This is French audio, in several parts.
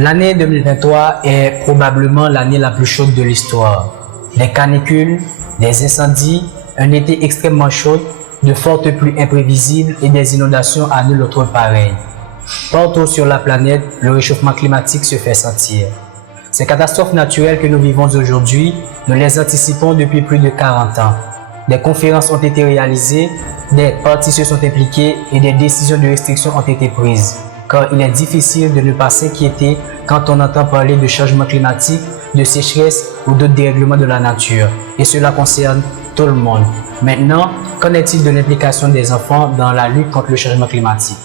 L'année 2023 est probablement l'année la plus chaude de l'histoire. Des canicules, des incendies, un été extrêmement chaud, de fortes pluies imprévisibles et des inondations à nul autre pareil. Partout sur la planète, le réchauffement climatique se fait sentir. Ces catastrophes naturelles que nous vivons aujourd'hui, nous les anticipons depuis plus de 40 ans. Des conférences ont été réalisées, des partis se sont impliqués et des décisions de restriction ont été prises. Car il est difficile de ne pas s'inquiéter quand on entend parler de changement climatique, de sécheresse ou d'autres dérèglements de la nature. Et cela concerne tout le monde. Maintenant, qu'en est-il de l'implication des enfants dans la lutte contre le changement climatique?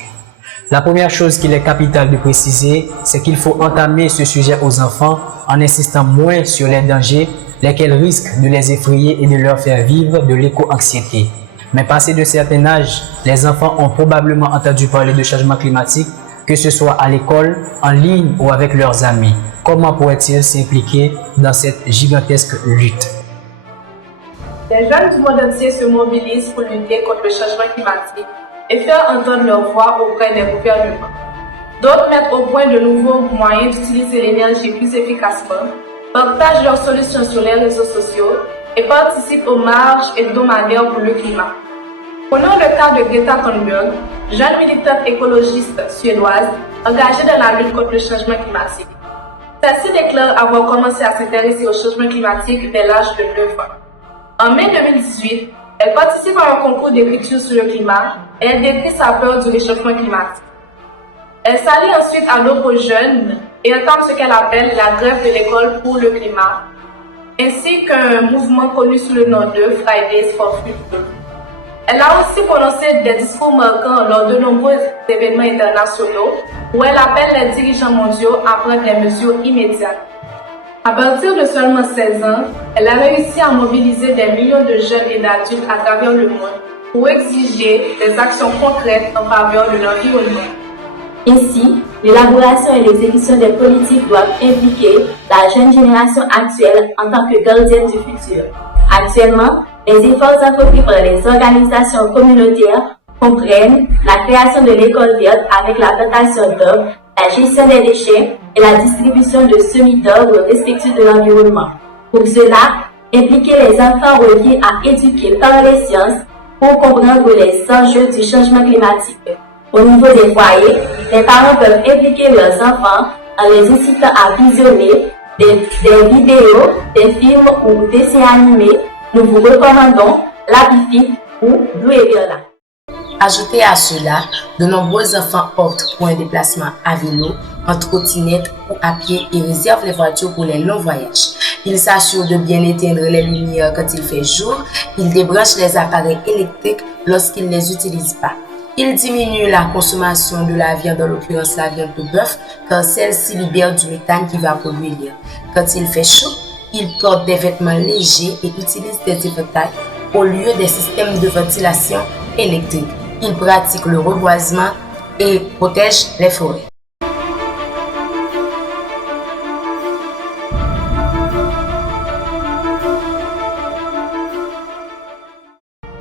La première chose qu'il est capital de préciser, c'est qu'il faut entamer ce sujet aux enfants en insistant moins sur les dangers, lesquels risquent de les effrayer et de leur faire vivre de l'éco-anxiété. Mais passé de certain âge, les enfants ont probablement entendu parler de changement climatique, que ce soit à l'école, en ligne ou avec leurs amis. Comment pourraient-ils s'impliquer dans cette gigantesque lutte? Les jeunes du monde entier se mobilisent pour lutter contre le changement climatique et faire entendre leur voix auprès des gouvernements. D'autres mettent au point de nouveaux moyens d'utiliser l'énergie plus efficacement, partagent leurs solutions sur les réseaux sociaux et participent aux marches hebdomadaires pour le climat. Prenons le cas de Greta Thunberg, jeune militante écologiste suédoise engagée dans la lutte contre le changement climatique. Celle-ci déclare avoir commencé à s'intéresser au changement climatique dès l'âge de 9 ans. En mai 2018, elle participe à un concours d'écriture sur le climat et elle décrit sa peur du réchauffement climatique. Elle s'allie ensuite à d'autres jeunes et entame ce qu'elle appelle la grève de l'école pour le climat, ainsi qu'un mouvement connu sous le nom de Fridays for Future. Elle a aussi prononcé des discours marquants lors de nombreux événements internationaux où elle appelle les dirigeants mondiaux à prendre des mesures immédiates. À partir de seulement 16 ans, elle a réussi à mobiliser des millions de jeunes et d'adultes à travers le monde pour exiger des actions concrètes en faveur de l'environnement. Ainsi, l'élaboration et l'exécution des politiques doivent impliquer la jeune génération actuelle en tant que gardienne du futur. Actuellement, les efforts entrepris par les organisations communautaires comprennent la création de l'école verte avec la plantation d'arbres, la gestion des déchets et la distribution de semis d'arbres respectueux de l'environnement. Pour cela, impliquer les enfants revient à éduquer par les sciences pour comprendre les enjeux du changement climatique. Au niveau des foyers, les parents peuvent impliquer leurs enfants en les incitant à visionner des vidéos, des films ou des dessins animés. Nous vous recommandons Labifit ou Blue Eviola. Ajoutez à cela, de nombreux enfants optent pour un déplacement à vélo, en trottinette ou à pied et réservent les voitures pour les longs voyages. Ils s'assurent de bien éteindre les lumières quand il fait jour. Ils débranchent les appareils électriques lorsqu'ils ne les utilisent pas. Ils diminuent la consommation de la viande, en l'occurrence la viande de bœuf, car celle-ci libère du méthane qui va polluer l'air. Quand il fait chaud, ils portent des vêtements légers et utilisent des éventails au lieu des systèmes de ventilation électrique. Ils pratiquent le reboisement et protègent les forêts.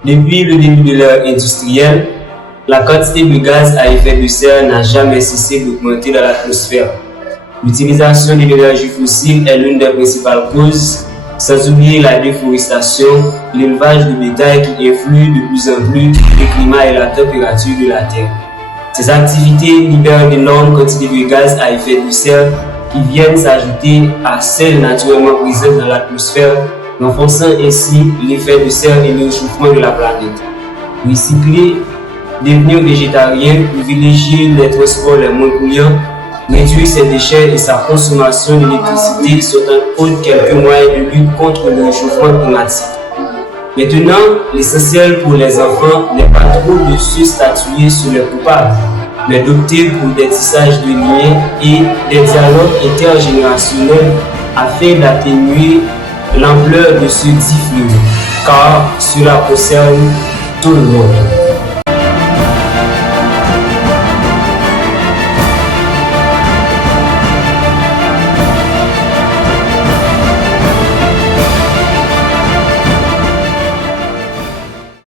Depuis le début de l'ère industrielle, la quantité de gaz à effet de serre n'a jamais cessé d'augmenter dans l'atmosphère. L'utilisation de l'énergie fossile est l'une des principales causes, sans oublier la déforestation, l'élevage de bétail qui influe de plus en plus le climat et la température de la Terre. Ces activités libèrent d'énormes quantités de gaz à effet de serre qui viennent s'ajouter à celles naturellement présentes dans l'atmosphère, renforçant ainsi l'effet de serre et le réchauffement de la planète. Recycler, devenir végétarien, privilégier les transports les moins polluants, réduire ses déchets et sa consommation d'électricité sont entre autres quelques moyens de lutte contre le réchauffement climatique. Maintenant, l'essentiel pour les enfants n'est pas trop de se statuer sur les coupables, mais d'opter pour des tissages de liens et des dialogues intergénérationnels afin d'atténuer l'ampleur de ce dit fléau, car cela concerne tout le monde.